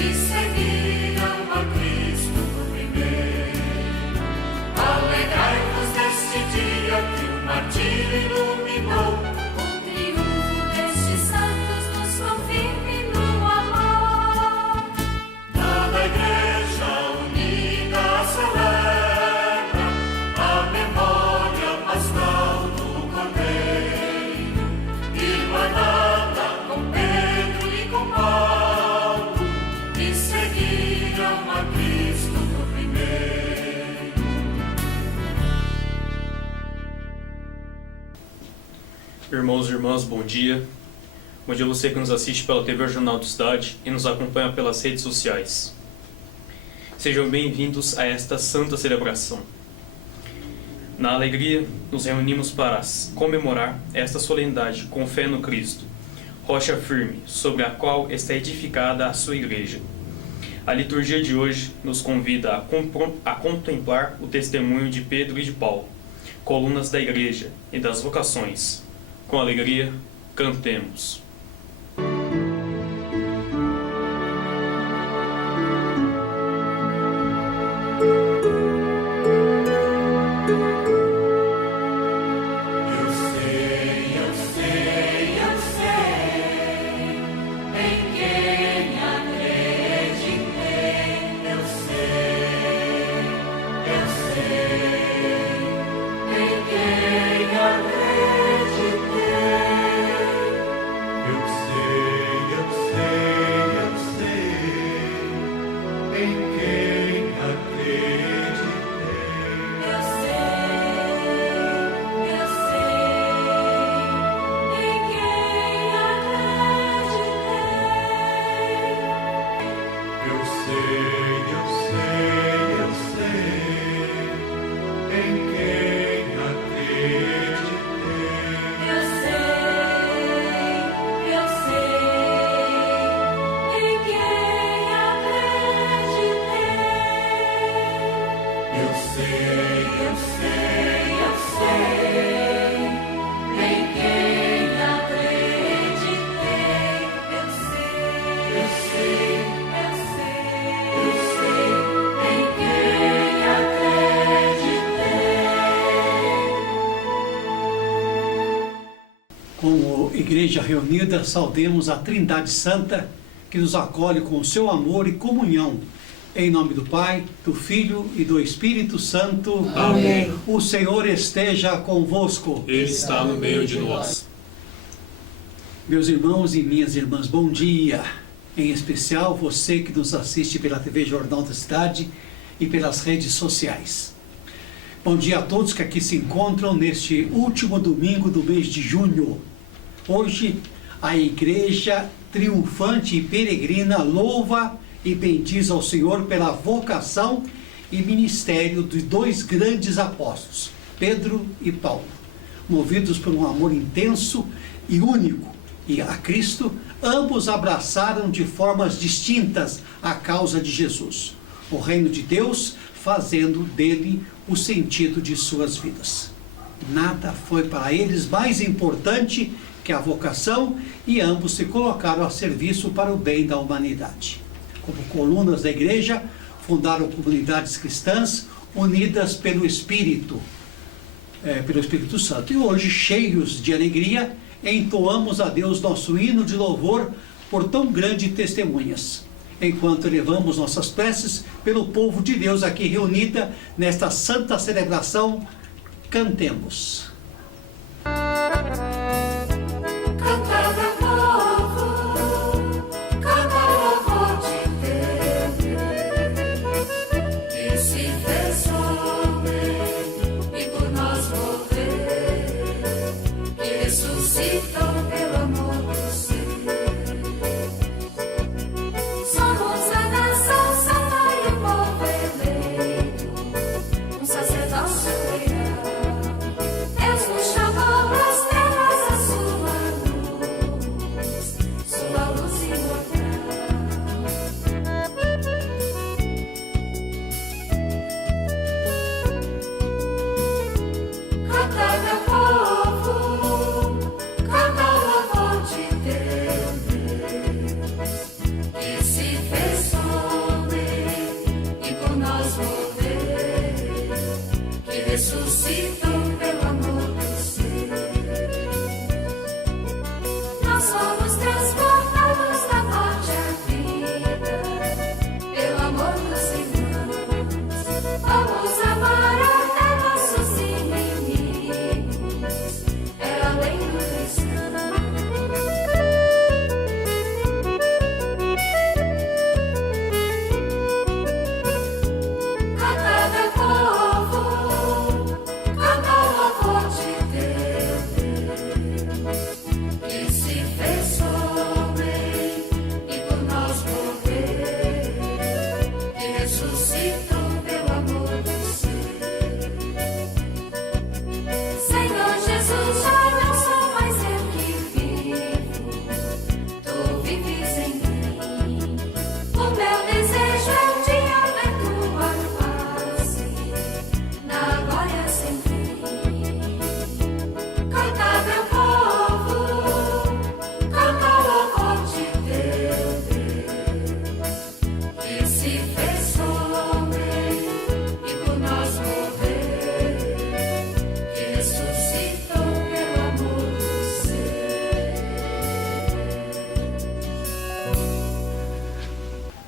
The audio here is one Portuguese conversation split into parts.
e seguiram a Cristo primeiro. Alegrai-vos neste dia que o martírio iluminou. O triunfo destes santos nos confirme no amor. Toda a igreja unida celebra a memória pascal do Cordeiro, irmanada com Pedro e com Paulo, que seguiram a Cristo primeiro. Irmãos e irmãs, bom dia. Bom dia a você que nos assiste pela TV Jornal da Cidade e nos acompanha pelas redes sociais. Sejam bem-vindos a esta santa celebração. Na alegria, nos reunimos para comemorar esta solenidade com fé no Cristo, rocha firme sobre a qual está edificada a sua igreja. A liturgia de hoje nos convida a contemplar o testemunho de Pedro e de Paulo, colunas da igreja e das vocações. Com alegria, cantemos. Como igreja reunida, saudemos a Trindade Santa, que nos acolhe com o seu amor e comunhão. Em nome do Pai, do Filho e do Espírito Santo. Amém. O Senhor esteja convosco. Ele está no meio de nós. Meus irmãos e minhas irmãs, bom dia. Em especial você que nos assiste pela TV Jornal da Cidade e pelas redes sociais. Bom dia a todos que aqui se encontram neste último domingo do mês de junho. Hoje, a igreja triunfante e peregrina louva e bendiz ao Senhor pela vocação e ministério de dois grandes apóstolos, Pedro e Paulo. Movidos por um amor intenso e único e a Cristo, ambos abraçaram de formas distintas a causa de Jesus, o reino de Deus, fazendo dele o sentido de suas vidas. Nada foi para eles mais importante que a vocação e ambos se colocaram a serviço para o bem da humanidade. Como colunas da igreja, fundaram comunidades cristãs unidas pelo Espírito Santo. E hoje, cheios de alegria, entoamos a Deus nosso hino de louvor por tão grandes testemunhas. Enquanto elevamos nossas preces pelo povo de Deus aqui reunida nesta santa celebração, cantemos. É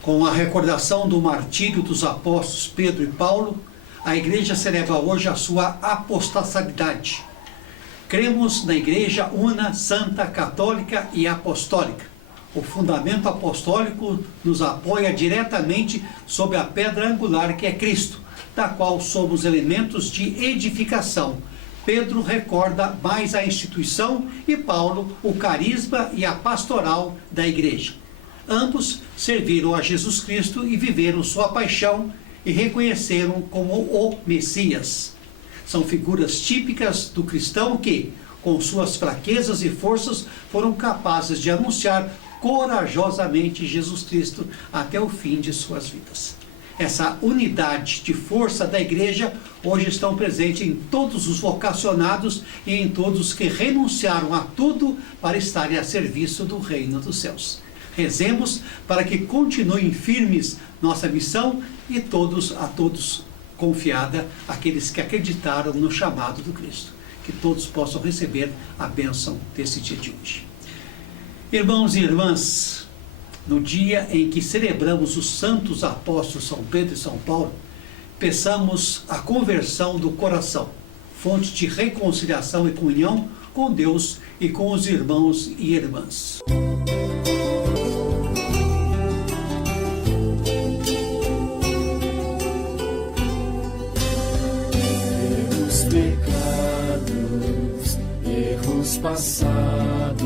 Com a recordação do martírio dos apóstolos Pedro e Paulo, a Igreja celebra hoje a sua apostatalidade. Cremos na Igreja una, santa, católica e apostólica. O fundamento apostólico nos apoia diretamente sobre a pedra angular que é Cristo, da qual somos elementos de edificação. Pedro recorda mais a instituição e Paulo o carisma e a pastoral da Igreja. Ambos serviram a Jesus Cristo e viveram sua paixão e reconheceram como o Messias. São figuras típicas do cristão que, com suas fraquezas e forças, foram capazes de anunciar corajosamente Jesus Cristo até o fim de suas vidas. Essa unidade de força da Igreja hoje estão presente em todos os vocacionados e em todos que renunciaram a tudo para estarem a serviço do reino dos céus. Rezemos para que continuem firmes nossa missão e a todos confiada, aqueles que acreditaram no chamado do Cristo. Que todos possam receber a bênção desse dia de hoje. Irmãos e irmãs, no dia em que celebramos os santos apóstolos São Pedro e São Paulo, peçamos a conversão do coração, fonte de reconciliação e comunhão com Deus e com os irmãos e irmãs. Erros passados,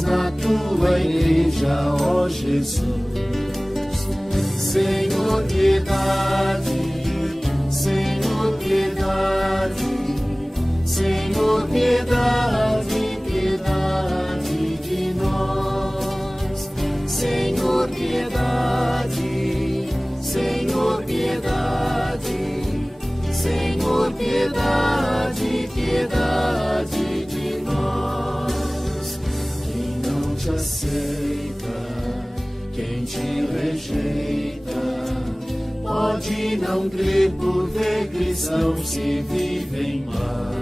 na tua igreja, ó Jesus. Senhor, piedade, Senhor, piedade, Senhor, piedade, piedade de nós. Senhor, piedade, Senhor, piedade, Senhor, piedade, piedade de nós. Quem não te aceita, quem te rejeita, pode não crer por ver cristãos que vivem mal.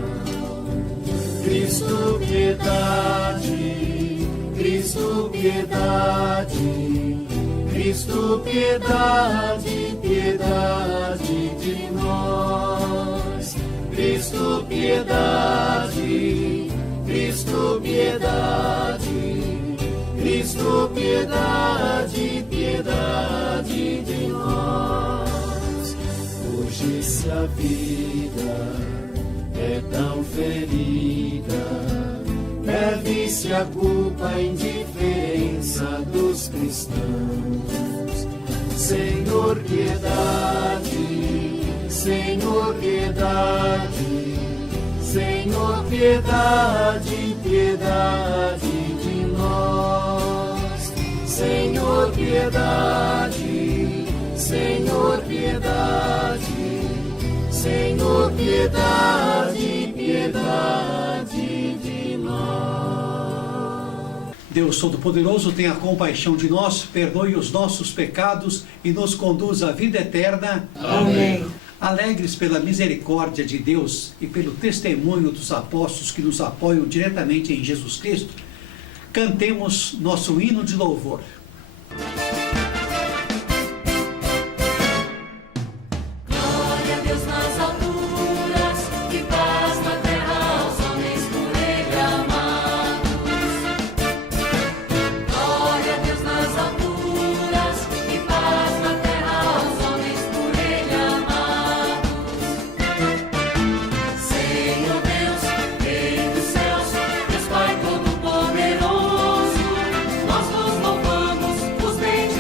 Cristo, piedade, Cristo, piedade, Cristo, piedade, piedade de nós. Cristo, piedade, Cristo, piedade, Cristo, piedade, piedade de nós. Hoje se a vida é tão ferida, deve-se a culpa, a indiferença dos cristãos. Senhor, piedade, Senhor, piedade, Senhor, piedade, piedade de nós. Senhor, piedade, Senhor, piedade, Senhor, piedade, piedade de nós. Deus Todo-Poderoso, tenha compaixão de nós, perdoe os nossos pecados e nos conduz à vida eterna. Amém. Alegres pela misericórdia de Deus e pelo testemunho dos apóstolos que nos apoiam diretamente em Jesus Cristo, cantemos nosso hino de louvor. Glória a Deus nas alturas, e paz na terra aos homens por Ele amados. Glória a Deus nas alturas, e paz na terra aos homens por Ele amados. Senhor Deus, Rei dos céus, Deus Pai Todo-Poderoso, nós vos louvamos, vos bendizemos.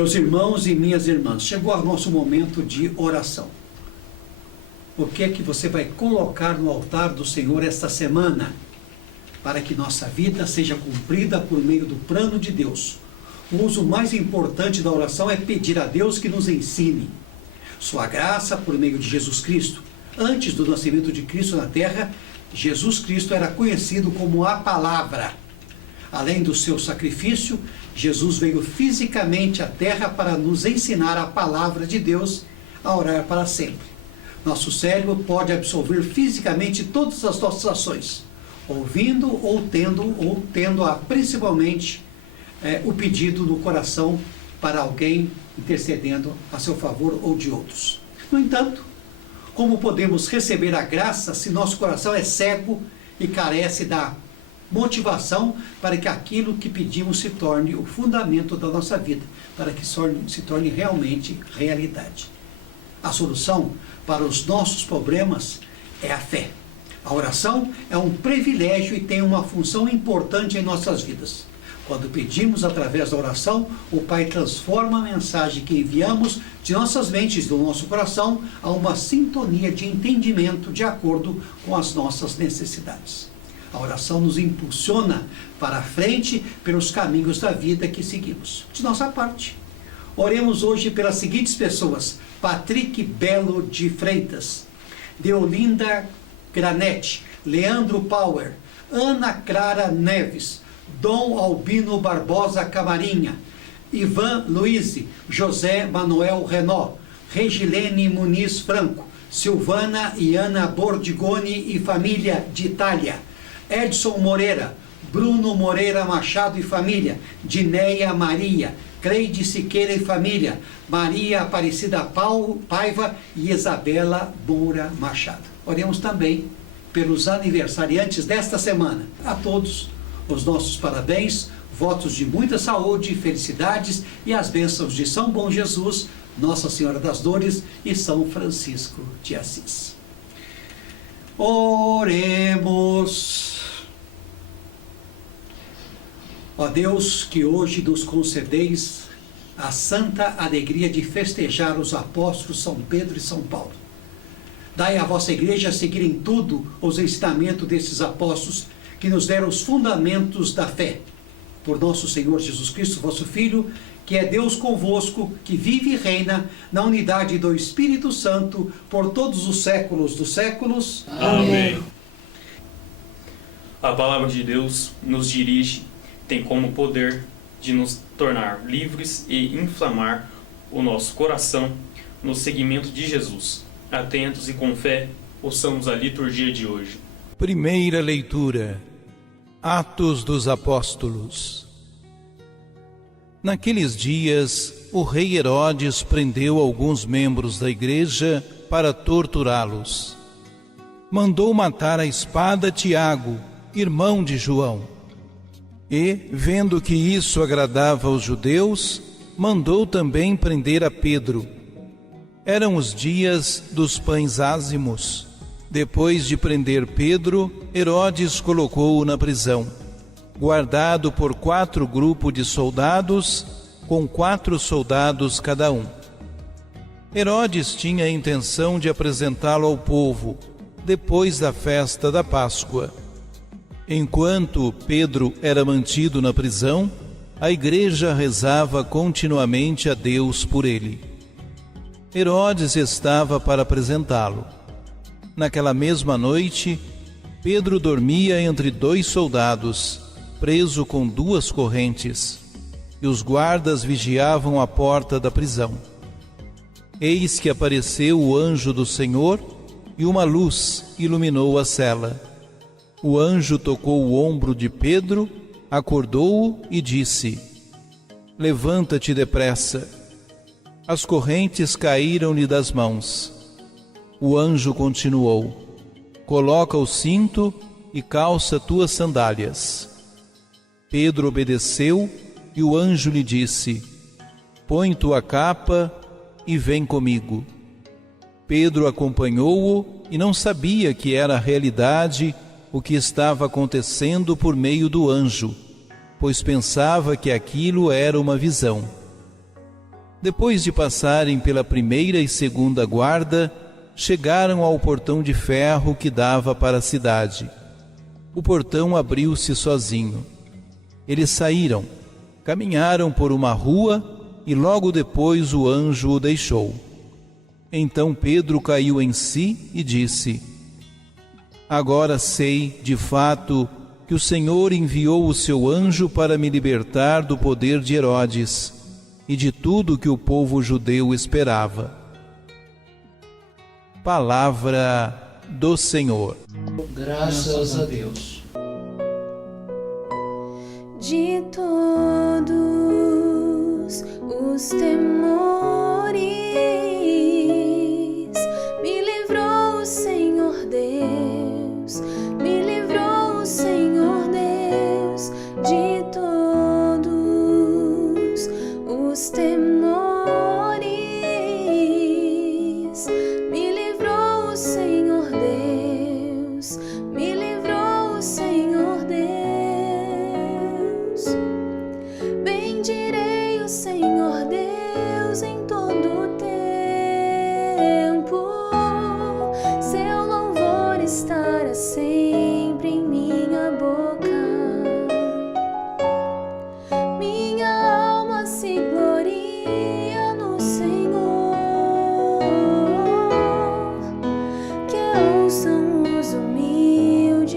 Meus irmãos e minhas irmãs, chegou o nosso momento de oração. O que é que você vai colocar no altar do Senhor esta semana, para que nossa vida seja cumprida por meio do plano de Deus? O uso mais importante da oração é pedir a Deus que nos ensine sua graça por meio de Jesus Cristo. Antes do nascimento de Cristo na terra, Jesus Cristo era conhecido como a Palavra. Além do seu sacrifício, Jesus veio fisicamente à terra para nos ensinar a palavra de Deus a orar para sempre. Nosso cérebro pode absorver fisicamente todas as nossas ações, ouvindo ou tendo principalmente o pedido no coração para alguém intercedendo a seu favor ou de outros. No entanto, como podemos receber a graça se nosso coração é cego e carece da motivação para que aquilo que pedimos se torne o fundamento da nossa vida, para que se torne realmente realidade? A solução para os nossos problemas é a fé. A oração é um privilégio e tem uma função importante em nossas vidas. Quando pedimos através da oração, o Pai transforma a mensagem que enviamos de nossas mentes, do nosso coração, a uma sintonia de entendimento de acordo com as nossas necessidades. A oração nos impulsiona para a frente pelos caminhos da vida que seguimos. De nossa parte, oremos hoje pelas seguintes pessoas: Patrick Belo de Freitas, Deolinda Granete, Leandro Power, Ana Clara Neves, Dom Albino Barbosa Camarinha, Ivan Luiz, José Manuel Renó, Regilene Muniz Franco, Silvana e Ana Bordigoni e família de Itália, Edson Moreira, Bruno Moreira Machado e família, Dineia Maria, Cleide Siqueira e família, Maria Aparecida Paiva e Isabela Moura Machado. Oremos também pelos aniversariantes desta semana. A todos os nossos parabéns, votos de muita saúde, felicidades e as bênçãos de São Bom Jesus, Nossa Senhora das Dores e São Francisco de Assis. Oremos. Ó Deus, que hoje nos concedeis a santa alegria de festejar os apóstolos São Pedro e São Paulo. Dai à vossa igreja a seguir em tudo os ensinamentos desses apóstolos, que nos deram os fundamentos da fé. Por nosso Senhor Jesus Cristo, vosso Filho, que é Deus convosco, que vive e reina na unidade do Espírito Santo, por todos os séculos dos séculos. Amém. A palavra de Deus nos dirige, tem como poder de nos tornar livres e inflamar o nosso coração no seguimento de Jesus. Atentos e com fé, ouçamos a liturgia de hoje. Primeira leitura. Atos dos Apóstolos. Naqueles dias, o rei Herodes prendeu alguns membros da igreja para torturá-los. Mandou matar à espada Tiago, irmão de João. E, vendo que isso agradava aos judeus, mandou também prender a Pedro. Eram os dias dos pães ázimos. Depois de prender Pedro, Herodes colocou-o na prisão, guardado por 4 grupos de soldados, com 4 soldados cada um. Herodes tinha a intenção de apresentá-lo ao povo, depois da festa da Páscoa. Enquanto Pedro era mantido na prisão, a igreja rezava continuamente a Deus por ele. Herodes estava para apresentá-lo. Naquela mesma noite, Pedro dormia entre 2 soldados, preso com 2 correntes, e os guardas vigiavam a porta da prisão. Eis que apareceu o anjo do Senhor, e uma luz iluminou a cela. O anjo tocou o ombro de Pedro, acordou-o e disse: Levanta-te depressa. As correntes caíram-lhe das mãos. O anjo continuou: Coloca o cinto e calça tuas sandálias. Pedro obedeceu e o anjo lhe disse: Põe tua capa e vem comigo. Pedro acompanhou-o e não sabia que era realidade o que estava acontecendo por meio do anjo, pois pensava que aquilo era uma visão. Depois de passarem pela primeira e segunda guarda, chegaram ao portão de ferro que dava para a cidade. O portão abriu-se sozinho. Eles saíram, caminharam por uma rua e logo depois o anjo o deixou. Então Pedro caiu em si e disse: Agora sei, de fato, que o Senhor enviou o seu anjo para me libertar do poder de Herodes e de tudo que o povo judeu esperava. Palavra do Senhor. Graças a Deus. De todos os temores, me livrou o Senhor Deus, me livrou o Senhor Deus, de todos os temores, me livrou o Senhor Deus, me livrou o Senhor Deus. Bendirei o Senhor Deus em todo o tempo, seu louvor estará sempre em minha boca. Minha alma se gloria no Senhor, que ouçam os humildes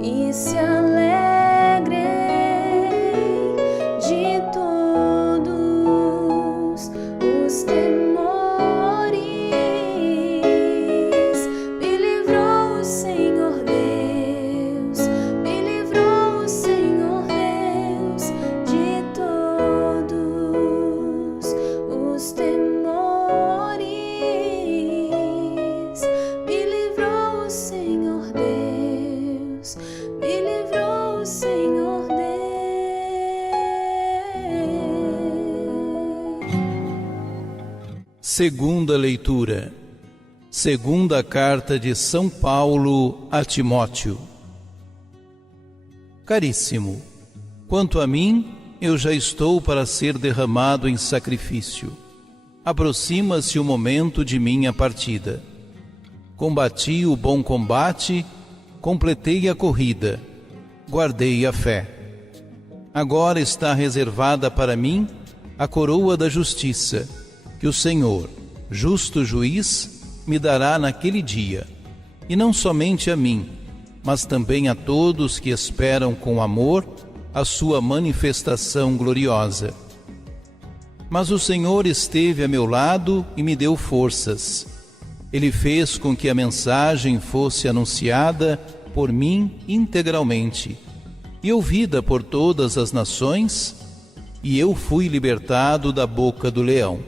e se alegrem. De todos os temores, me livrou o Senhor Deus, me livrou o Senhor Deus, de todos os temores, me livrou o Senhor Deus, me livrou o Senhor Deus. Segunda leitura. Segunda carta de São Paulo a Timóteo. Caríssimo, quanto a mim, eu já estou para ser derramado em sacrifício. Aproxima-se o momento de minha partida. Combati o bom combate, completei a corrida, guardei a fé. Agora está reservada para mim a coroa da justiça, que o Senhor, justo juiz, me dará naquele dia, e não somente a mim, mas também a todos que esperam com amor a sua manifestação gloriosa. Mas o Senhor esteve a meu lado e me deu forças. Ele fez com que a mensagem fosse anunciada por mim integralmente e ouvida por todas as nações, e eu fui libertado da boca do leão.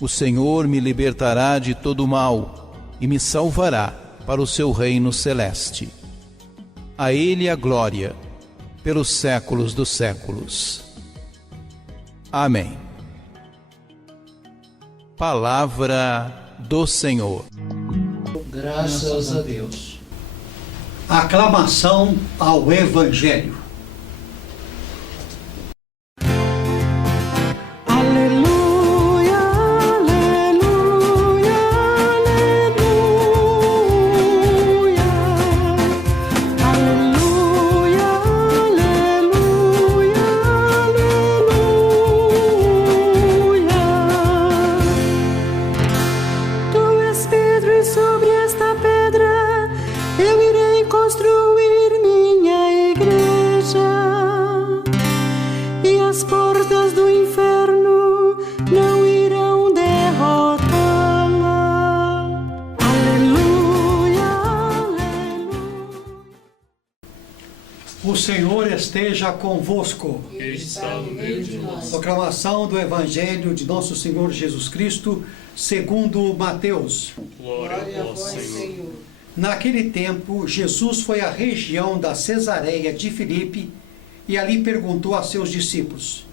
O Senhor me libertará de todo mal e me salvará para o seu reino celeste. A Ele a glória, pelos séculos dos séculos. Amém. Palavra do Senhor. Graças a Deus. Aclamação ao Evangelho. Aleluia, aleluia, aleluia. Aleluia, aleluia, aleluia. Tu és Pedro e sobre esta pedra eu irei construir minha igreja, e as portas do inferno não irão derrotá-la. Aleluia, aleluia. O Senhor esteja convosco. Está no meio de nós. Proclamação do Evangelho de Nosso Senhor Jesus Cristo, segundo Mateus. Glória a vós, Senhor. Naquele tempo, Jesus foi à região da Cesareia de Filipe e ali perguntou a seus discípulos: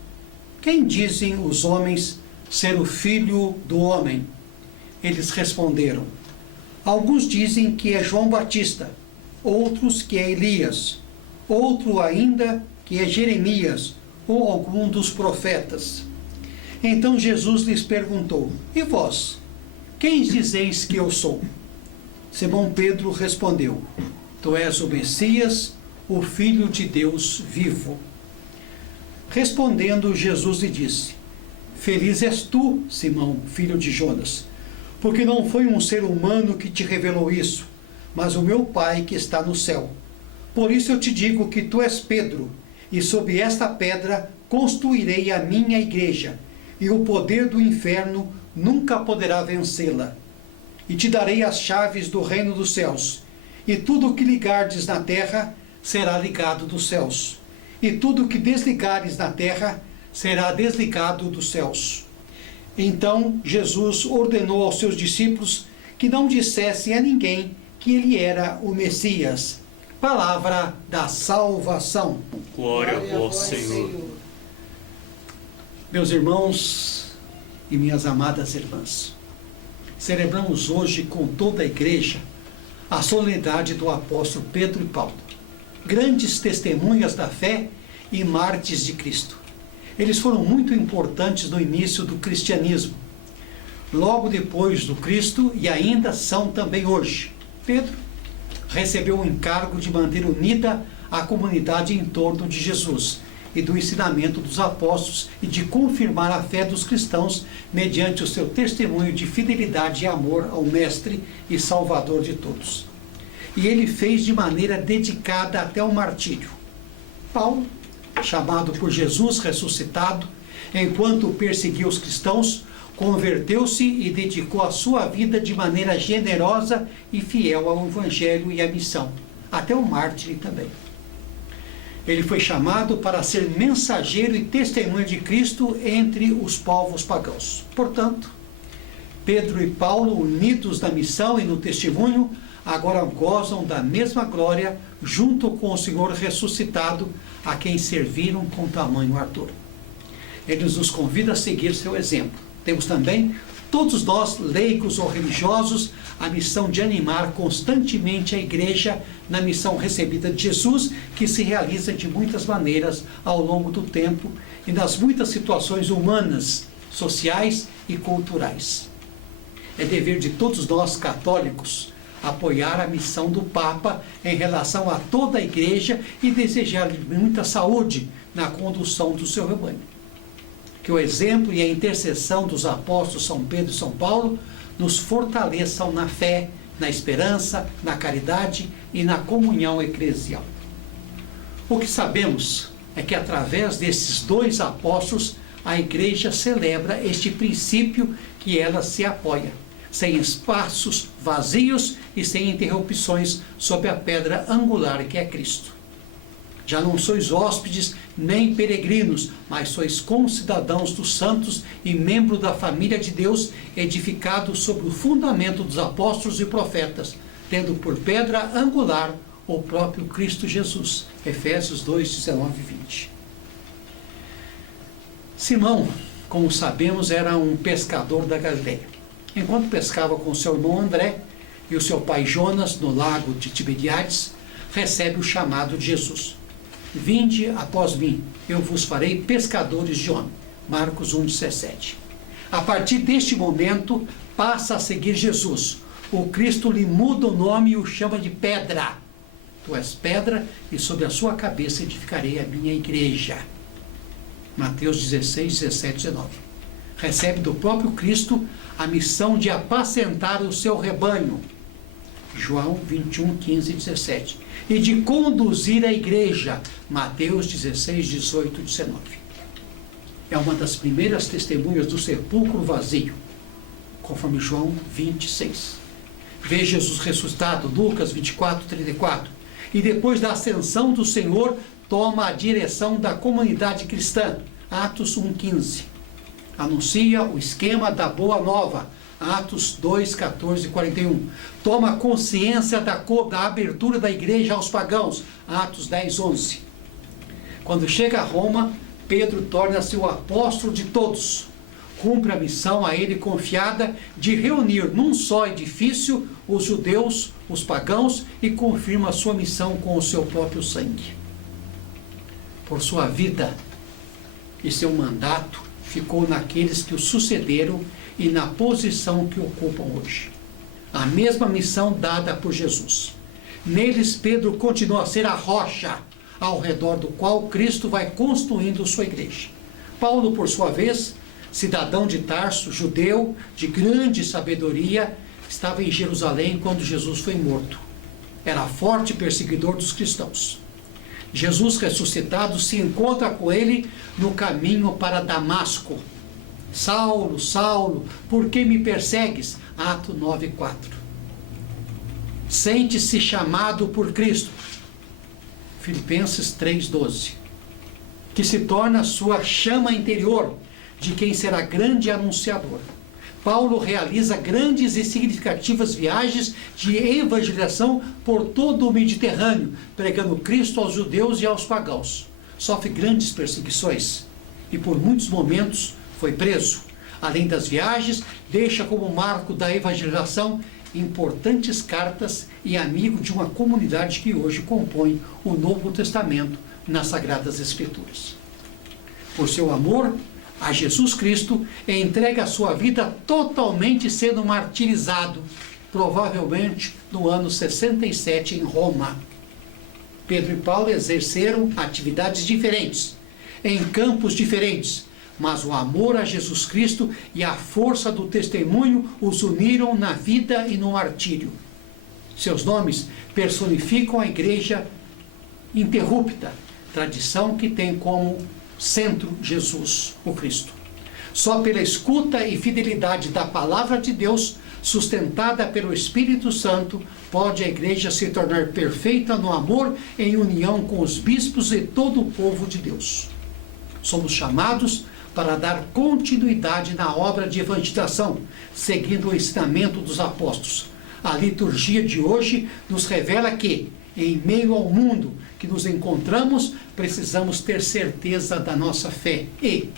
Quem dizem os homens ser o Filho do Homem? Eles responderam: Alguns dizem que é João Batista, outros que é Elias, outro ainda que é Jeremias ou algum dos profetas. Então Jesus lhes perguntou: E vós, quem dizeis que eu sou? Simão Pedro respondeu: Tu és o Messias, o Filho de Deus vivo. Respondendo, Jesus lhe disse: Feliz és tu, Simão, filho de Jonas, porque não foi um ser humano que te revelou isso, mas o meu Pai que está no céu. Por isso eu te digo que tu és Pedro, e sob esta pedra construirei a minha igreja, e o poder do inferno nunca poderá vencê-la. E te darei as chaves do reino dos céus, e tudo o que ligardes na terra será ligado dos céus, e tudo o que desligares na terra será desligado dos céus. Então Jesus ordenou aos seus discípulos que não dissessem a ninguém que ele era o Messias. Palavra da salvação. Glória a vós, Senhor. Meus irmãos e minhas amadas irmãs, celebramos hoje com toda a igreja a solenidade do apóstolo Pedro e Paulo, grandes testemunhas da fé e mártires de Cristo. Eles foram muito importantes no início do cristianismo, logo depois do Cristo, e ainda são também hoje. Pedro recebeu o encargo de manter unida a comunidade em torno de Jesus e do ensinamento dos apóstolos e de confirmar a fé dos cristãos mediante o seu testemunho de fidelidade e amor ao Mestre e Salvador de todos. E ele fez de maneira dedicada até o martírio. Paulo, chamado por Jesus ressuscitado, enquanto perseguia os cristãos, converteu-se e dedicou a sua vida de maneira generosa e fiel ao Evangelho e à missão, até o mártir também. Ele foi chamado para ser mensageiro e testemunha de Cristo entre os povos pagãos. Portanto, Pedro e Paulo, unidos na missão e no testemunho, agora gozam da mesma glória junto com o Senhor ressuscitado, a quem serviram com tamanho ardor. Ele nos convida a seguir seu exemplo. Temos também, todos nós, leigos ou religiosos, a missão de animar constantemente a igreja na missão recebida de Jesus, que se realiza de muitas maneiras ao longo do tempo e nas muitas situações humanas, sociais e culturais. É dever de todos nós católicos apoiar a missão do Papa em relação a toda a igreja e desejar-lhe muita saúde na condução do seu rebanho. Que o exemplo e a intercessão dos apóstolos São Pedro e São Paulo nos fortaleçam na fé, na esperança, na caridade e na comunhão eclesial. O que sabemos é que através desses dois apóstolos a igreja celebra este princípio que ela se apoia, sem espaços vazios e sem interrupções sob a pedra angular que é Cristo. Já não sois hóspedes nem peregrinos, mas sois concidadãos dos santos e membros da família de Deus, edificados sobre o fundamento dos apóstolos e profetas, tendo por pedra angular o próprio Cristo Jesus. Efésios 2, 19 e 20. Simão, como sabemos, era um pescador da Galileia. Enquanto pescava com seu irmão André e o seu pai Jonas no lago de Tiberíades, recebe o chamado de Jesus. Vinde após mim, eu vos farei pescadores de homens. Marcos 1,17. A partir deste momento, passa a seguir Jesus. O Cristo lhe muda o nome e o chama de pedra. Tu és pedra, e sobre a sua cabeça edificarei a minha igreja. Mateus 16, 17, 19. Recebe do próprio Cristo a missão de apacentar o seu rebanho. João 21, 15 e 17. E de conduzir a igreja. Mateus 16, 18 e 19. É uma das primeiras testemunhas do sepulcro vazio, conforme João 26. Vê Jesus ressuscitado, Lucas 24, 34. E depois da ascensão do Senhor, toma a direção da comunidade cristã, Atos 1, 15. Anuncia o esquema da Boa Nova, Atos 2, 14 e 41. Toma consciência da abertura da igreja aos pagãos, Atos 10, 11. Quando chega a Roma, Pedro torna-se o apóstolo de todos. Cumpre a missão a ele confiada de reunir num só edifício os judeus, os pagãos, e confirma a sua missão com o seu próprio sangue. Por sua vida e seu mandato, ficou naqueles que o sucederam e na posição que ocupam hoje. A mesma missão dada por Jesus. Neles, Pedro continua a ser a rocha ao redor do qual Cristo vai construindo sua igreja. Paulo, por sua vez, cidadão de Tarso, judeu, de grande sabedoria, estava em Jerusalém quando Jesus foi morto. Era forte perseguidor dos cristãos. Jesus ressuscitado se encontra com ele no caminho para Damasco. Saulo, Saulo, por que me persegues? Atos 9:4. Sente-se chamado por Cristo. Filipenses 3:12. Que se torna sua chama interior, de quem será grande anunciador. Paulo realiza grandes e significativas viagens de evangelização por todo o Mediterrâneo, pregando Cristo aos judeus e aos pagãos. Sofre grandes perseguições e por muitos momentos foi preso. Além das viagens, deixa como marco da evangelização importantes cartas e amigo de uma comunidade que hoje compõe o Novo Testamento nas Sagradas Escrituras. Por seu amor a Jesus Cristo, entrega a sua vida totalmente sendo martirizado, provavelmente no ano 67 em Roma. Pedro e Paulo exerceram atividades diferentes, em campos diferentes, mas o amor a Jesus Cristo e a força do testemunho os uniram na vida e no martírio. Seus nomes personificam a igreja interrupta, tradição que tem como centro Jesus, o Cristo. Só pela escuta e fidelidade da palavra de Deus, sustentada pelo Espírito Santo, pode a igreja se tornar perfeita no amor em união com os bispos e todo o povo de Deus. Somos chamados para dar continuidade na obra de evangelização, seguindo o ensinamento dos apóstolos. A liturgia de hoje nos revela que, em meio ao mundo que nos encontramos, precisamos ter certeza da nossa fé e,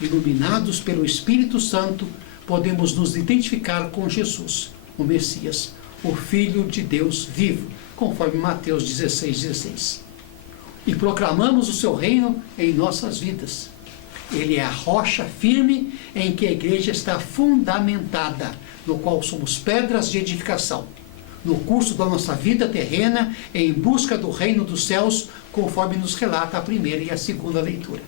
iluminados pelo Espírito Santo, podemos nos identificar com Jesus, o Messias, o Filho de Deus vivo, conforme Mateus 16:16. E proclamamos o seu reino em nossas vidas. Ele é a rocha firme em que a igreja está fundamentada, no qual somos pedras de edificação. No curso da nossa vida terrena, em busca do reino dos céus, conforme nos relata a primeira e a segunda leitura.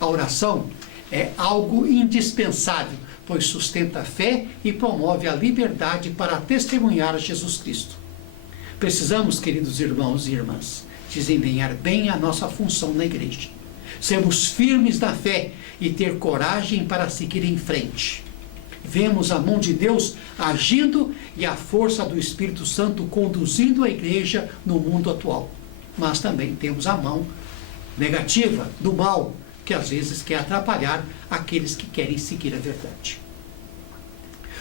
A oração é algo indispensável, pois sustenta a fé e promove a liberdade para testemunhar a Jesus Cristo. Precisamos, queridos irmãos e irmãs, desempenhar bem a nossa função na igreja. Sermos firmes na fé e ter coragem para seguir em frente. Vemos a mão de Deus agindo e a força do Espírito Santo conduzindo a igreja no mundo atual. Mas também temos a mão negativa do mal, que às vezes quer atrapalhar aqueles que querem seguir a verdade.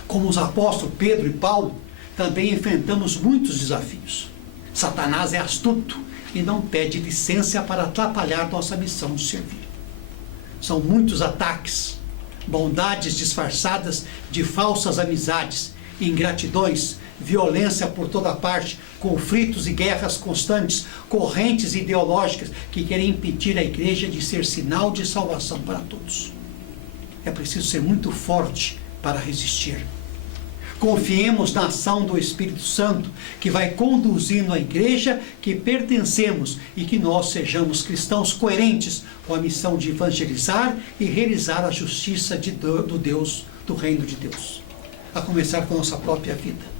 Como os apóstolos Pedro e Paulo, também enfrentamos muitos desafios. Satanás é astuto e não pede licença para atrapalhar nossa missão de servir. São muitos ataques, bondades disfarçadas de falsas amizades, ingratidões, violência por toda parte, conflitos e guerras constantes, correntes ideológicas que querem impedir a igreja de ser sinal de salvação para todos. É preciso ser muito forte para resistir. Confiemos na ação do Espírito Santo, que vai conduzindo a igreja que pertencemos e que nós sejamos cristãos coerentes com a missão de evangelizar e realizar a justiça do Deus, do reino de Deus. A começar com a nossa própria vida.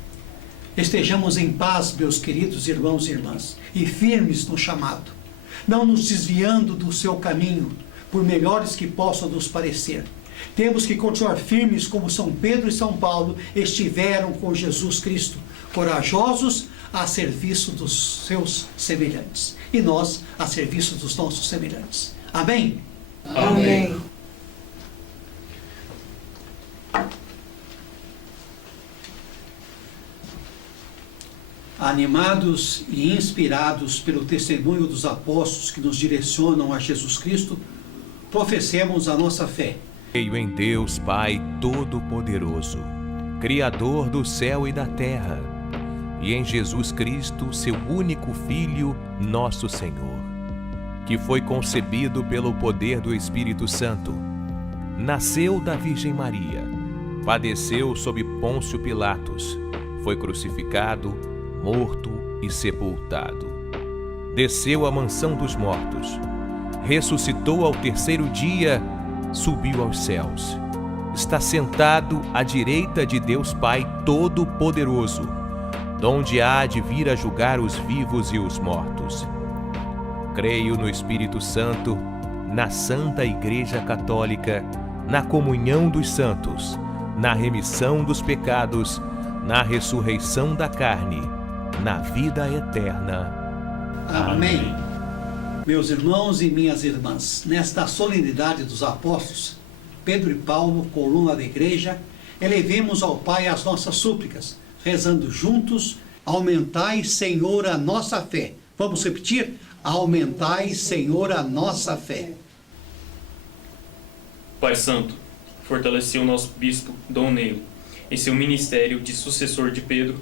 Estejamos em paz, meus queridos irmãos e irmãs, e firmes no chamado, não nos desviando do seu caminho, por melhores que possam nos parecer. Temos que continuar firmes como São Pedro e São Paulo estiveram com Jesus Cristo, corajosos a serviço dos seus semelhantes, e nós a serviço dos nossos semelhantes. Amém? Amém. Animados e inspirados pelo testemunho dos apóstolos que nos direcionam a Jesus Cristo, professemos a nossa fé. Creio em Deus Pai Todo-Poderoso, Criador do céu e da terra, e em Jesus Cristo, seu único Filho, nosso Senhor, que foi concebido pelo poder do Espírito Santo, nasceu da Virgem Maria, padeceu sob Pôncio Pilatos, foi crucificado, morto e sepultado. Desceu à mansão dos mortos, ressuscitou ao terceiro dia, subiu aos céus. Está sentado à direita de Deus Pai Todo-Poderoso, donde há de vir a julgar os vivos e os mortos. Creio no Espírito Santo, na Santa Igreja Católica, na comunhão dos santos, na remissão dos pecados, na ressurreição da carne, na vida eterna. Amém. Meus irmãos e minhas irmãs, nesta solenidade dos apóstolos, Pedro e Paulo, coluna da igreja, elevemos ao Pai as nossas súplicas, rezando juntos: aumentai, Senhor, a nossa fé. Vamos repetir? Aumentai, Senhor, a nossa fé. Pai Santo, fortaleceu o nosso bispo Dom Neilo em seu ministério de sucessor de Pedro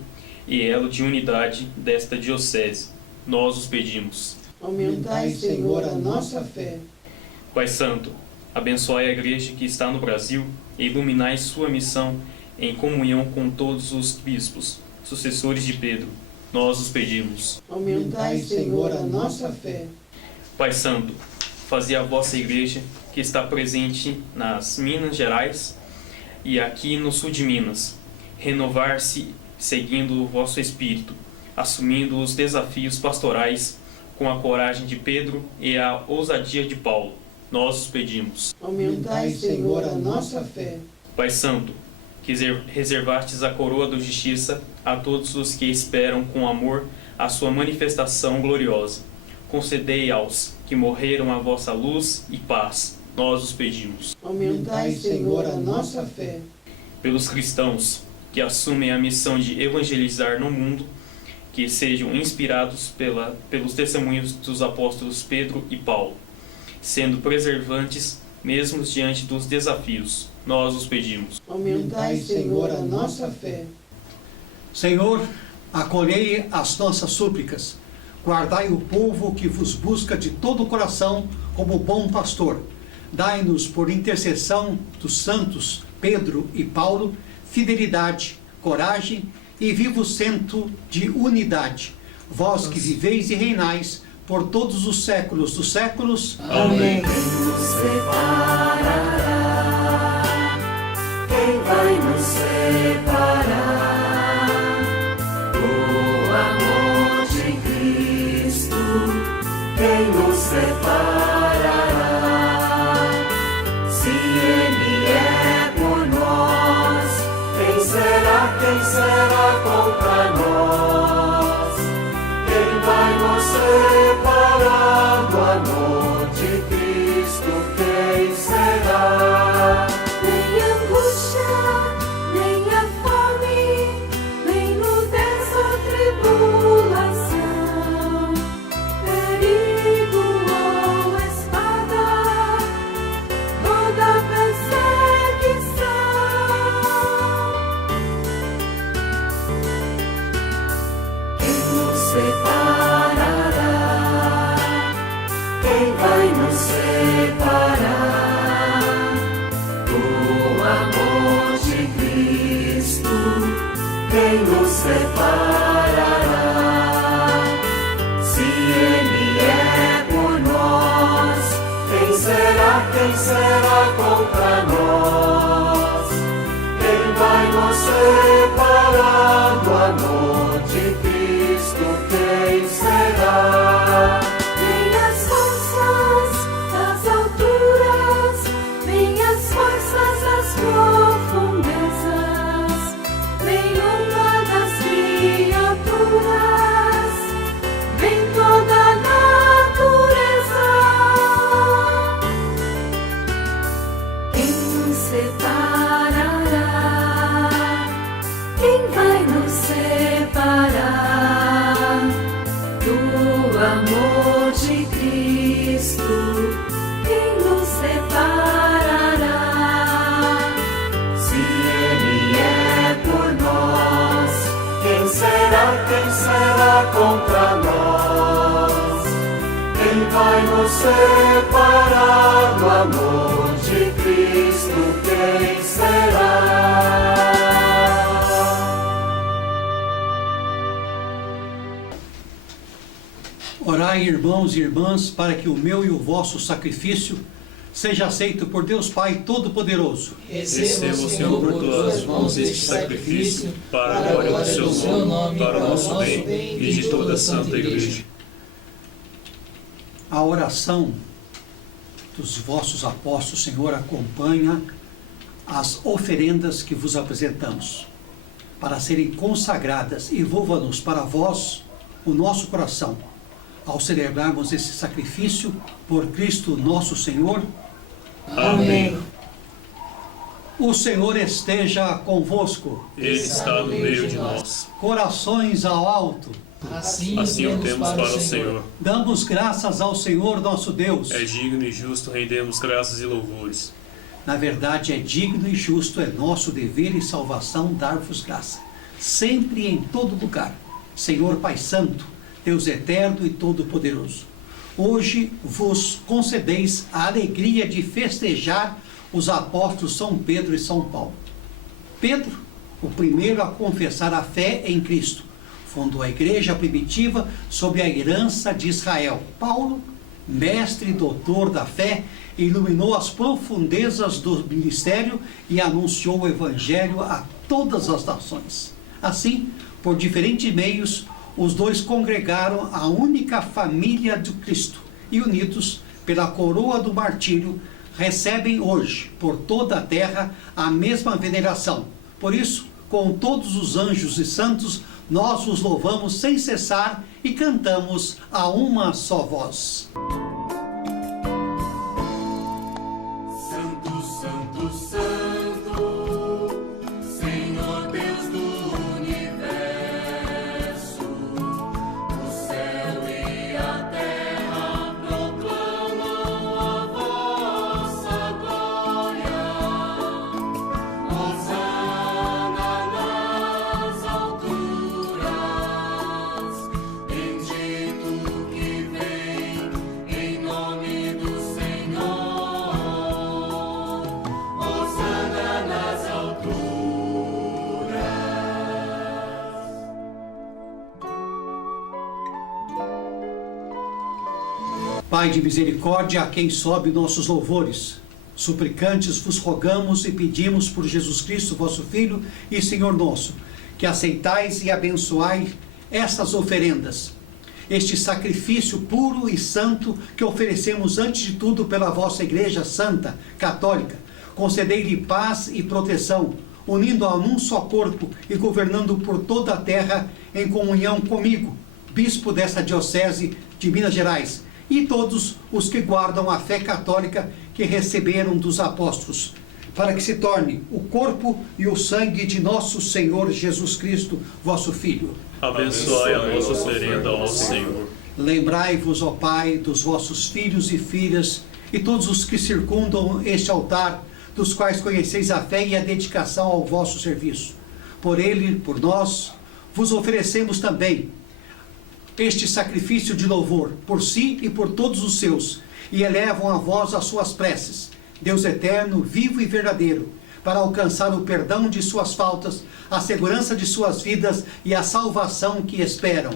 e elo de unidade desta diocese. Nós os pedimos. Aumentai, Senhor, a nossa fé. Pai Santo, abençoai a igreja que está no Brasil e iluminai sua missão em comunhão com todos os bispos, sucessores de Pedro. Nós os pedimos. Aumentai, Senhor, a nossa fé. Pai Santo, fazei a vossa igreja, que está presente nas Minas Gerais e aqui no sul de Minas, renovar-se seguindo o vosso Espírito, assumindo os desafios pastorais com a coragem de Pedro e a ousadia de Paulo. Nós os pedimos. Aumentai, Senhor, a nossa fé. Pai Santo, que reservastes a coroa da justiça a todos os que esperam com amor a sua manifestação gloriosa. Concedei aos que morreram a vossa luz e paz. Nós os pedimos. Aumentai, Senhor, a nossa fé. Pelos cristãos que assumem a missão de evangelizar no mundo, que sejam inspirados pelos testemunhos dos apóstolos Pedro e Paulo, sendo preservantes mesmo diante dos desafios. Nós os pedimos. Aumentai, Senhor, a nossa fé. Senhor, acolhei as nossas súplicas. Guardai o povo que vos busca de todo o coração como bom pastor. Dai-nos, por intercessão dos santos Pedro e Paulo, fidelidade, coragem e vivo centro de unidade. Vós que viveis e reinais por todos os séculos dos séculos. Amém. Quem vai nos separar do amor de Cristo? Quem nos separará? Se Ele é por nós, quem será contra nós? Quem vai nos separar do amor de Cristo? Quem será? Nem angústia, nem a fome, nem nudez ou tribulação, perigo ou espada, toda perseguição. Quem nos separará? Quem vai nos separar do amor de Cristo? Quem nos separará? Se Ele é por nós, quem será contra nós? Quem vai nos separar do amor de Cristo? Quem será? Nem as forças das alturas, nem as forças das profundezas, nenhuma das criaturas, nem toda a natureza. Quem nos separará? Quem vai nos separar do amor de Cristo? Quem nos separará? Se Ele é por nós, quem será contra nós? Quem vai nos separar do amor de Cristo? Orai, irmãos e irmãs, para que o meu e o vosso sacrifício seja aceito por Deus Pai Todo-Poderoso. Receba, Senhor, por tuas mãos este sacrifício, para a glória do seu nome, para o nosso bem e de toda a Santa Igreja. A oração dos vossos apóstolos, Senhor, acompanha as oferendas que vos apresentamos, para serem consagradas. Envolva-nos para vós o nosso coração, ao celebrarmos esse sacrifício por Cristo nosso Senhor. Amém. O Senhor esteja convosco. Ele está no meio de nós. Corações ao alto. Assim o temos para o Senhor. Damos graças ao Senhor nosso Deus. É digno e justo rendemos graças e louvores. Na verdade, é digno e justo, é nosso dever e salvação dar-vos graça, sempre e em todo lugar. Senhor Pai Santo, Deus eterno e todo-poderoso, hoje vos concedeis a alegria de festejar os apóstolos São Pedro e São Paulo. Pedro, o primeiro a confessar a fé em Cristo, fundou a igreja primitiva sob a herança de Israel. Paulo, mestre e doutor da fé, iluminou as profundezas do ministério e anunciou o evangelho a todas as nações. Assim, por diferentes meios, os dois congregaram a única família de Cristo e, unidos pela coroa do martírio, recebem hoje, por toda a terra, a mesma veneração. Por isso, com todos os anjos e santos, nós os louvamos sem cessar e cantamos a uma só voz. Santo, Santo, Santo, Senhor Deus do universo, o céu e a terra proclamam a vossa glória. Hosana nas alturas, bendito que vem em nome do Senhor. Hosana nas alturas. Pai de misericórdia, a quem sobe nossos louvores, suplicantes vos rogamos e pedimos por Jesus Cristo, vosso Filho e Senhor nosso, que aceitais e abençoai estas oferendas, este sacrifício puro e santo que oferecemos antes de tudo pela vossa Igreja Santa, Católica. Concedei-lhe paz e proteção, unindo-a num só corpo e governando por toda a terra em comunhão comigo, bispo desta diocese de Minas Gerais, e todos os que guardam a fé católica que receberam dos apóstolos, para que se torne o corpo e o sangue de nosso Senhor Jesus Cristo, vosso Filho. Abençoai a nossa oferenda ao Senhor. Lembrai-vos, ó Pai, dos vossos filhos e filhas e todos os que circundam este altar, dos quais conheceis a fé e a dedicação ao vosso serviço. Por ele, por nós, vos oferecemos também este sacrifício de louvor, por si e por todos os seus, e elevam a vós as suas preces, Deus eterno, vivo e verdadeiro, para alcançar o perdão de suas faltas, a segurança de suas vidas e a salvação que esperam.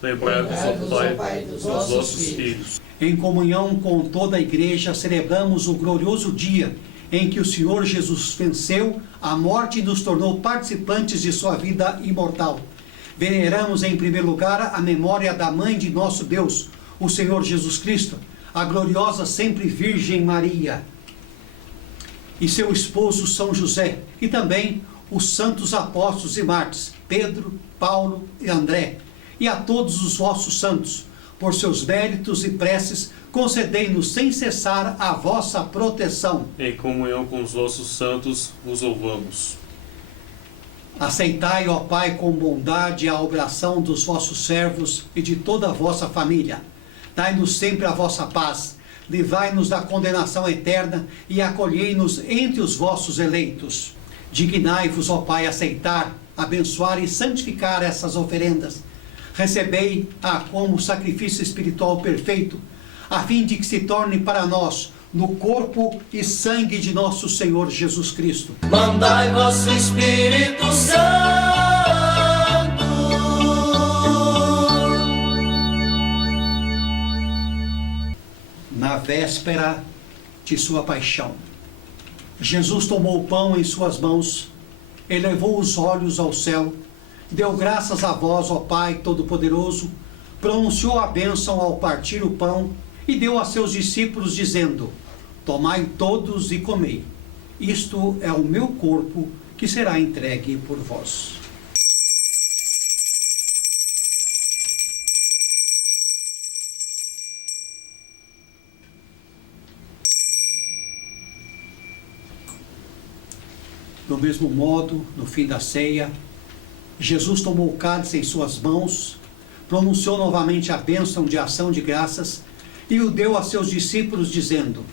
Lembrai-vos, ó Pai, dos vossos filhos. Em comunhão com toda a Igreja, celebramos o glorioso dia em que o Senhor Jesus venceu a morte e nos tornou participantes de sua vida imortal. Veneramos em primeiro lugar a memória da Mãe de nosso Deus, o Senhor Jesus Cristo, a gloriosa sempre Virgem Maria, e seu esposo São José, e também os santos apóstolos e mártires, Pedro, Paulo e André, e a todos os vossos santos. Por seus méritos e preces, concedei-nos sem cessar a vossa proteção. Em comunhão com os vossos santos, vos louvamos. Aceitai, ó Pai, com bondade a oração dos vossos servos e de toda a vossa família. Dai-nos sempre a vossa paz, livrai-nos da condenação eterna e acolhei-nos entre os vossos eleitos. Dignai-vos, ó Pai, aceitar, abençoar e santificar essas oferendas. Recebei-a como sacrifício espiritual perfeito, a fim de que se torne para nós no corpo e sangue de nosso Senhor Jesus Cristo. Mandai vosso Espírito Santo. 「 Santo, Santo, Santo, Senhor Deus do universo, o céu e a terra proclamam a vossa glória. Hosana nas alturas, bendito que vem em nome do Senhor. Hosana nas alturas. véspera de sua paixão. Jesus tomou o pão em suas mãos, elevou os olhos ao céu, deu graças a vós, ó Pai Todo-Poderoso, pronunciou a bênção ao partir o pão e deu a seus discípulos, dizendo: tomai todos e comei. Isto é o meu corpo que será entregue por vós. Do mesmo modo, no fim da ceia, Jesus tomou o cálice em suas mãos, pronunciou novamente a bênção de ação de graças e o deu a seus discípulos, dizendo: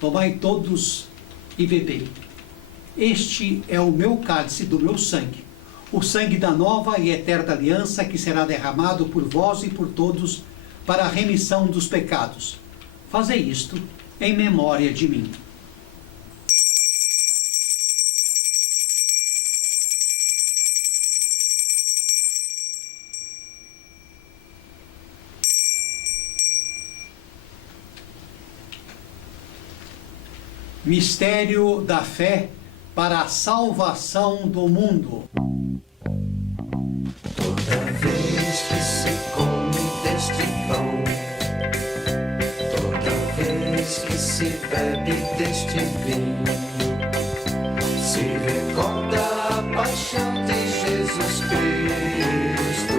tomai todos e bebei. Este é o meu cálice do meu sangue, o sangue da nova e eterna aliança, que será derramado por vós e por todos para a remissão dos pecados. Fazei isto em memória de mim. Mistério da fé para a salvação do mundo. Toda vez que se come deste pão, toda vez que se bebe deste vinho, se recorda a paixão de Jesus Cristo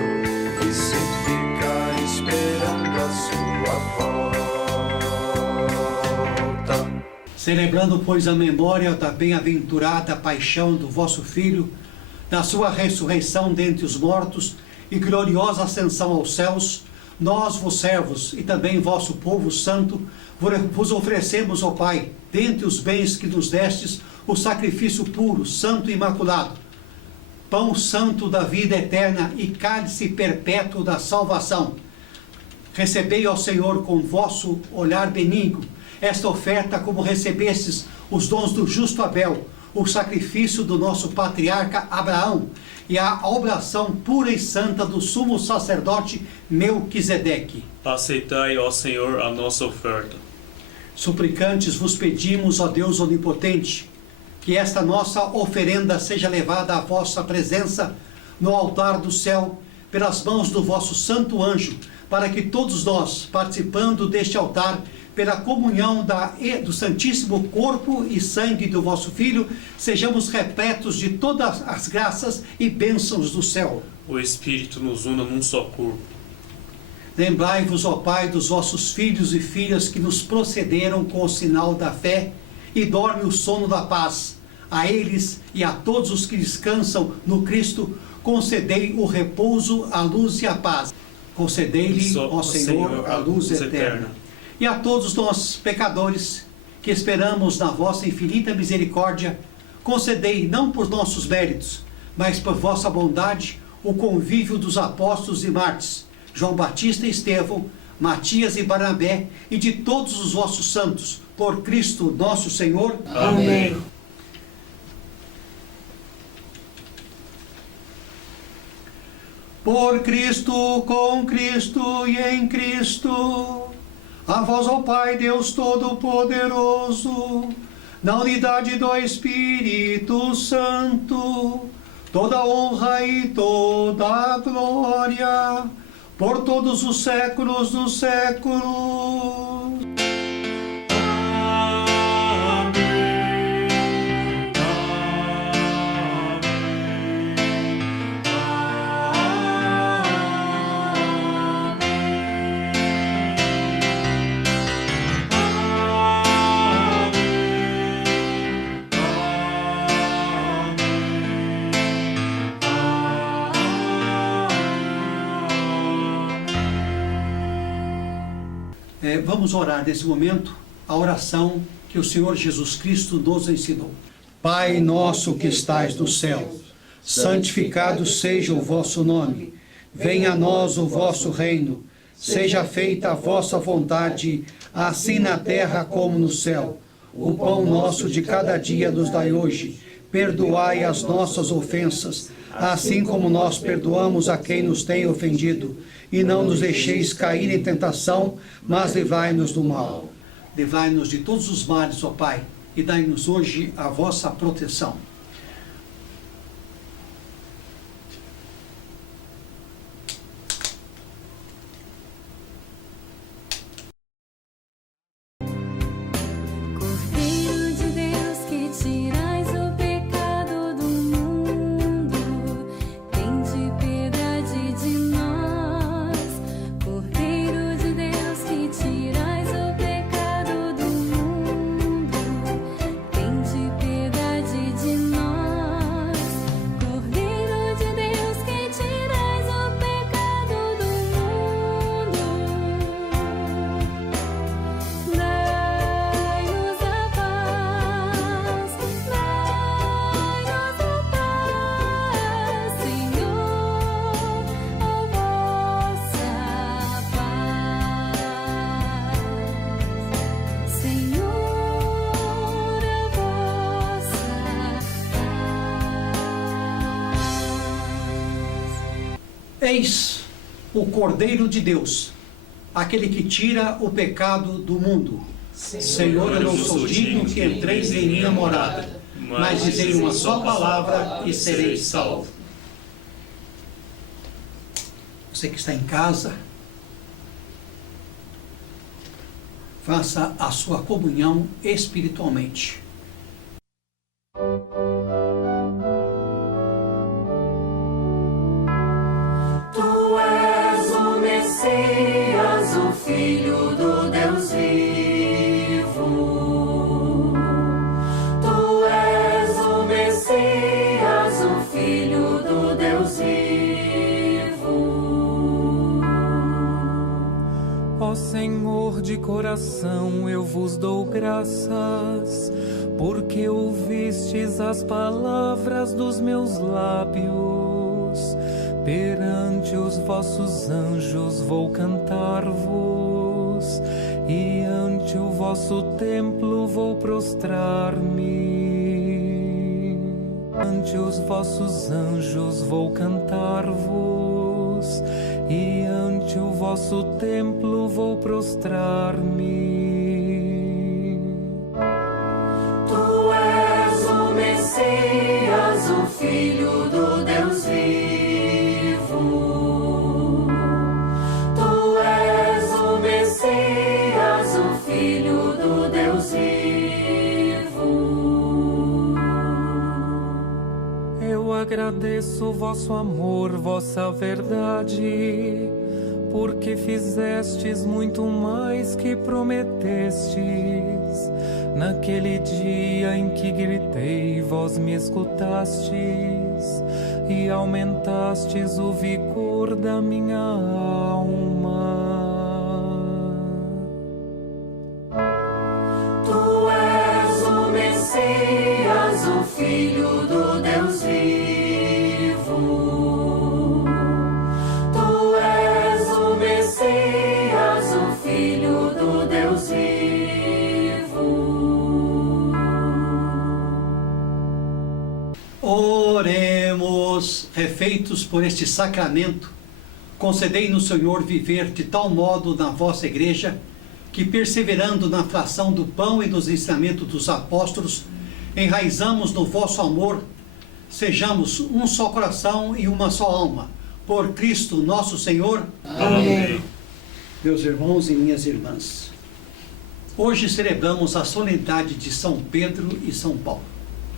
e se fica esperando a sua volta. Celebrando, pois, a memória da bem-aventurada paixão do vosso Filho, da sua ressurreição dentre os mortos e gloriosa ascensão aos céus, nós, vos servos, e também vosso povo santo, vos oferecemos, ó Pai, dentre os bens que nos destes, o sacrifício puro, santo e imaculado, pão santo da vida eterna e cálice perpétuo da salvação. Recebei, ó Senhor, com vosso olhar benigno, esta oferta, como recebestes os dons do justo Abel, o sacrifício do nosso patriarca Abraão e a oblação pura e santa do sumo sacerdote Melquisedeque. Aceitai, ó Senhor, a nossa oferta. Suplicantes vos pedimos, ó Deus onipotente, que esta nossa oferenda seja levada à vossa presença no altar do céu pelas mãos do vosso santo anjo, para que todos nós, participando deste altar, pela comunhão do Santíssimo Corpo e Sangue do vosso Filho, sejamos repletos de todas as graças e bênçãos do céu. O Espírito nos una num só corpo. Lembrai-vos, ó Pai, dos vossos filhos e filhas que nos procederam com o sinal da fé, e dorme o sono da paz. A eles e a todos os que descansam no Cristo, concedei o repouso, a luz e a paz. Concedei-lhe, ó Senhor, a luz eterna. E a todos nós, pecadores, que esperamos na vossa infinita misericórdia, concedei, não por nossos méritos, mas por vossa bondade, o convívio dos apóstolos e mártires, João Batista e Estevão, Matias e Barnabé, e de todos os vossos santos, por Cristo nosso Senhor. Amém. Por Cristo, com Cristo e em Cristo, a vós, ó Pai, Deus Todo-Poderoso, na unidade do Espírito Santo, toda honra e toda glória, por todos os séculos dos séculos. Vamos orar nesse momento a oração que o Senhor Jesus Cristo nos ensinou. Pai nosso que estais no céu, santificado seja o vosso nome. Venha a nós o vosso reino. Seja feita a vossa vontade, assim na terra como no céu. O pão nosso de cada dia nos dai hoje. Perdoai as nossas ofensas, assim como nós perdoamos a quem nos tem ofendido. E não nos deixeis cair em tentação, mas livrai-nos do mal. Livrai-nos de todos os males, ó Pai, e dai-nos hoje a vossa proteção. Cordeiro de Deus que tirais o pecado do mundo, tende piedade de nós. Cordeiro de Deus que tirais o pecado do mundo, tende piedade de nós. Cordeiro de Deus que tirais o pecado do mundo, dai-nos a paz, Senhor, a vossa paz, Senhor, a vossa paz. Eis o Cordeiro de Deus, aquele que tira o pecado do mundo. Senhor, eu não sou digno que entreis em minha morada, mas dizei uma só palavra e serei salvo. Você que está em casa, faça a sua comunhão espiritualmente. Tu és o Messias, o Filho do Deus vivo. Tu és o Messias, o Filho do Deus vivo. Ó Senhor, de coração eu vos dou graças, porque ouvistes as palavras dos meus lábios. Perante os vossos anjos vou cantar-vos, e ante o vosso templo vou prostrar-me. Ante os vossos anjos vou cantar-vos, e ante o vosso templo vou prostrar-me. Tu és o Messias, o Filho do Deus vivo. Tu és o Messias, o Filho do Deus vivo. Eu agradeço o vosso amor, vossa verdade, porque fizestes muito mais que prometestes. Naquele dia em que gritei, vós me escutastes e aumentastes o vigor da minha alma. Tu és o Messias, o Filho do Deus vivo. Tu és o Messias, o Filho do Deus vivo. Oremos, refeitos por este sacramento, concedei-nos, Senhor, viver de tal modo na vossa igreja, que perseverando na fração do pão e nos ensinamentos dos apóstolos, enraizamos no vosso amor, sejamos um só coração e uma só alma. Por Cristo nosso Senhor. Amém. Meus irmãos e minhas irmãs, hoje celebramos a solenidade de São Pedro e São Paulo.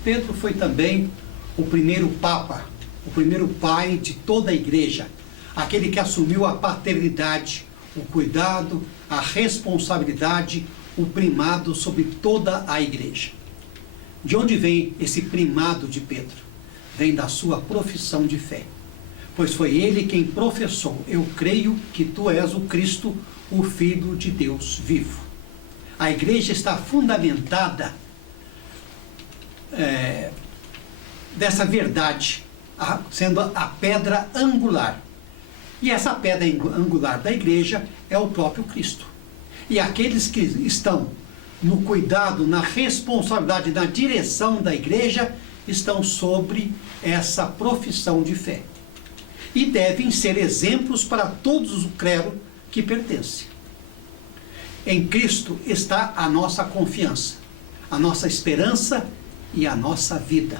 Pedro foi também o primeiro Papa, o primeiro pai de toda a igreja, aquele que assumiu a paternidade, o cuidado, a responsabilidade, o primado sobre toda a igreja. De onde vem esse primado de Pedro? Vem da sua profissão de fé, pois foi ele quem professou: eu creio que tu és o Cristo, o Filho de Deus vivo. A igreja está fundamentada dessa verdade, sendo a pedra angular. E essa pedra angular da igreja é o próprio Cristo. E aqueles que estão no cuidado, na responsabilidade, na direção da igreja, estão sobre essa profissão de fé. E devem ser exemplos para todos o clero que pertence. Em Cristo está a nossa confiança, a nossa esperança e a nossa vida.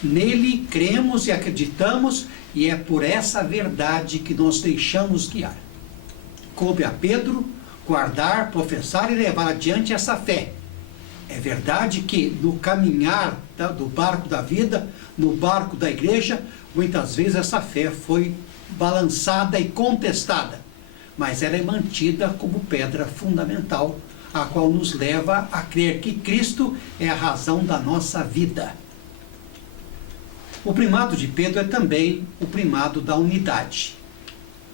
Nele cremos e acreditamos, e é por essa verdade que nos deixamos guiar. Coube a Pedro guardar, professar e levar adiante essa fé. É verdade que no caminhar do barco da vida, no barco da igreja, muitas vezes essa fé foi balançada e contestada, mas ela é mantida como pedra fundamental, a qual nos leva a crer que Cristo é a razão da nossa vida. O primado de Pedro é também o primado da unidade.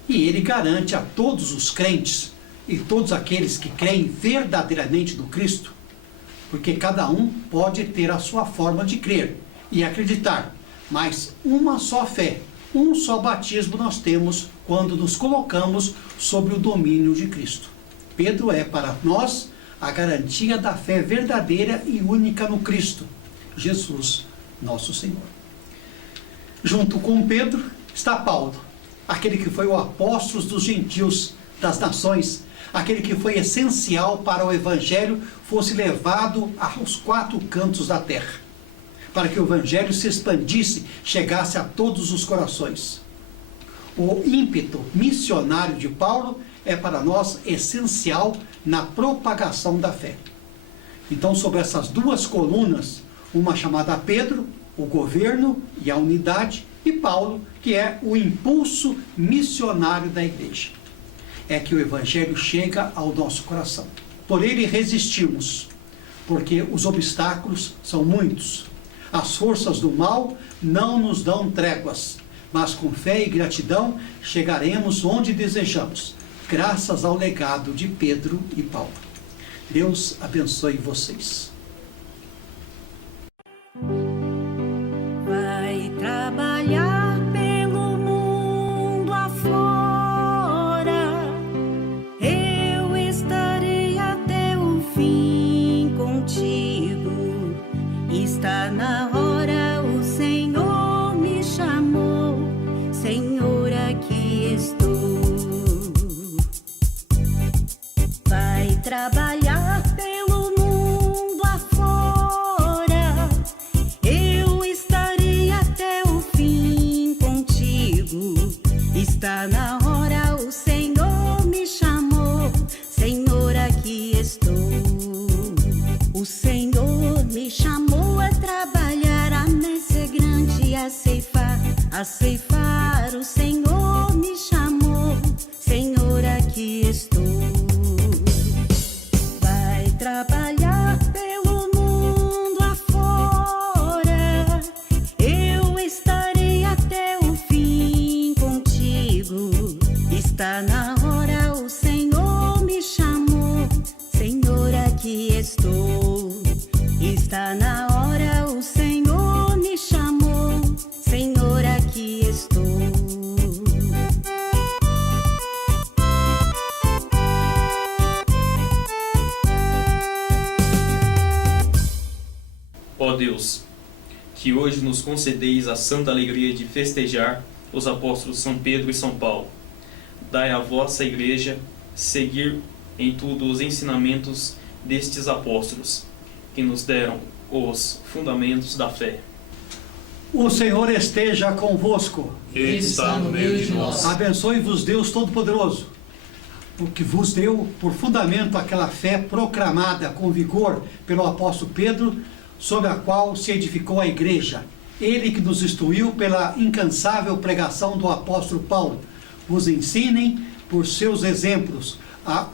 E ele garante a todos os crentes e todos aqueles que creem verdadeiramente no Cristo, porque cada um pode ter a sua forma de crer e acreditar, mas uma só fé, um só batismo nós temos quando nos colocamos sobre o domínio de Cristo. Pedro é para nós a garantia da fé verdadeira e única no Cristo, Jesus, nosso Senhor. Junto com Pedro está Paulo, aquele que foi o apóstolo dos gentios, das nações, aquele que foi essencial para o evangelho fosse levado aos 4 cantos da terra, para que o evangelho se expandisse, chegasse a todos os corações. O ímpeto missionário de Paulo é para nós essencial na propagação da fé. Então, sobre essas 2 colunas, uma chamada Pedro, o governo e a unidade, e Paulo, que é o impulso missionário da igreja. É que o evangelho chega ao nosso coração. Por ele resistimos, porque os obstáculos são muitos. As forças do mal não nos dão tréguas, mas com fé e gratidão chegaremos onde desejamos, graças ao legado de Pedro e Paulo. Deus abençoe vocês. Vai trabalhar pelo mundo afora, eu estarei até o fim contigo. Está na hora, o Senhor me chamou, Senhor, aqui estou. Vai trabalhar pelo mundo afora, eu estarei até o fim contigo. Está na hora, o Senhor me chamou, Senhor, aqui estou. O Senhor me chamou a trabalhar, a messe é grande, a ceifar, a ceifar. O Senhor me chamou, Senhor, aqui estou. Vai trabalhar pelo mundo afora, eu estarei até o fim contigo. Está na hora, o Senhor me chamou, Senhor, aqui estou. Está na hora, o Senhor me chamou, Senhor, aqui estou. Ó Deus, que hoje nos concedeis a santa alegria de festejar os apóstolos São Pedro e São Paulo. Dai à vossa igreja seguir em tudo os ensinamentos destes apóstolos, que nos deram os fundamentos da fé. O Senhor esteja convosco. Ele está no meio de nós. Abençoe-vos Deus Todo-Poderoso, porque vos deu por fundamento aquela fé proclamada com vigor pelo apóstolo Pedro, sobre a qual se edificou a igreja. Ele que nos instruiu pela incansável pregação do apóstolo Paulo. Vos ensinem por seus exemplos a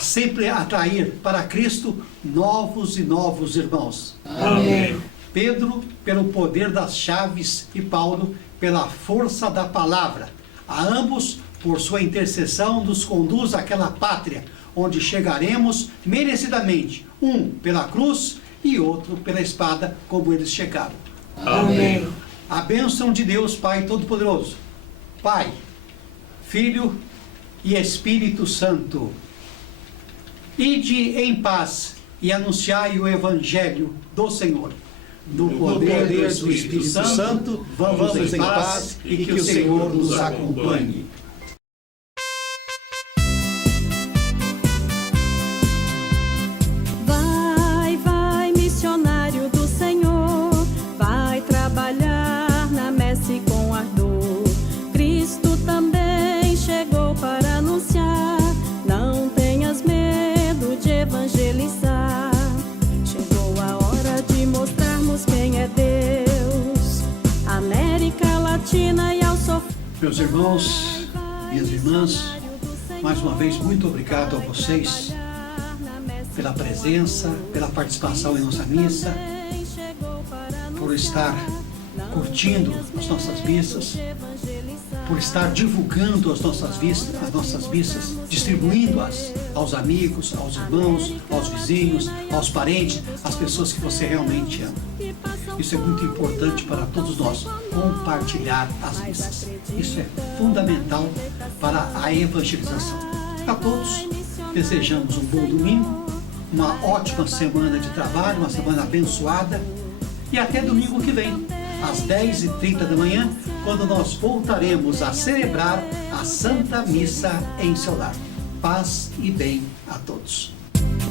sempre atrair para Cristo novos e novos irmãos. Amém. Pedro, pelo poder das chaves, e Paulo, pela força da palavra. A ambos, por sua intercessão, nos conduz àquela pátria, onde chegaremos merecidamente, um pela cruz e outro pela espada, como eles chegaram. Amém. A bênção de Deus Pai Todo-Poderoso, Pai, Filho e Espírito Santo. Ide em paz e anunciai o Evangelho do Senhor. No poder do Espírito Santo, vamos em paz e que o Senhor nos acompanhe. Meus irmãos, minhas irmãs, mais uma vez, muito obrigado a vocês pela presença, pela participação em nossa missa, por estar curtindo as nossas missas, por estar divulgando as nossas missas, distribuindo-as aos amigos, aos irmãos, aos vizinhos, aos parentes, às pessoas que você realmente ama. Isso é muito importante para todos nós, compartilhar as missas. Isso é fundamental para a evangelização. A todos, desejamos um bom domingo, uma ótima semana de trabalho, uma semana abençoada, e até domingo que vem, às 10h30 da manhã, quando nós voltaremos a celebrar a Santa Missa em seu lar. Paz e bem a todos.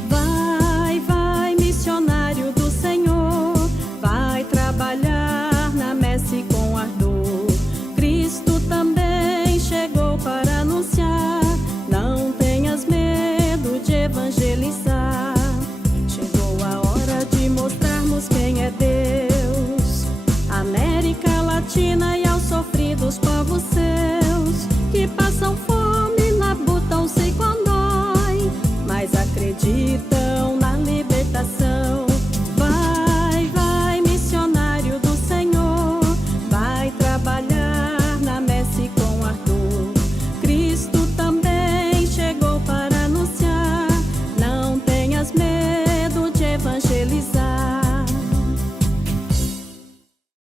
Vai, vai, missionário do Senhor, vai trabalhar na messe com ardor. Cristo também chegou para anunciar, não tenhas medo de evangelizar. Chegou a hora de mostrarmos quem é Deus, América Latina e aos sofridos pobres.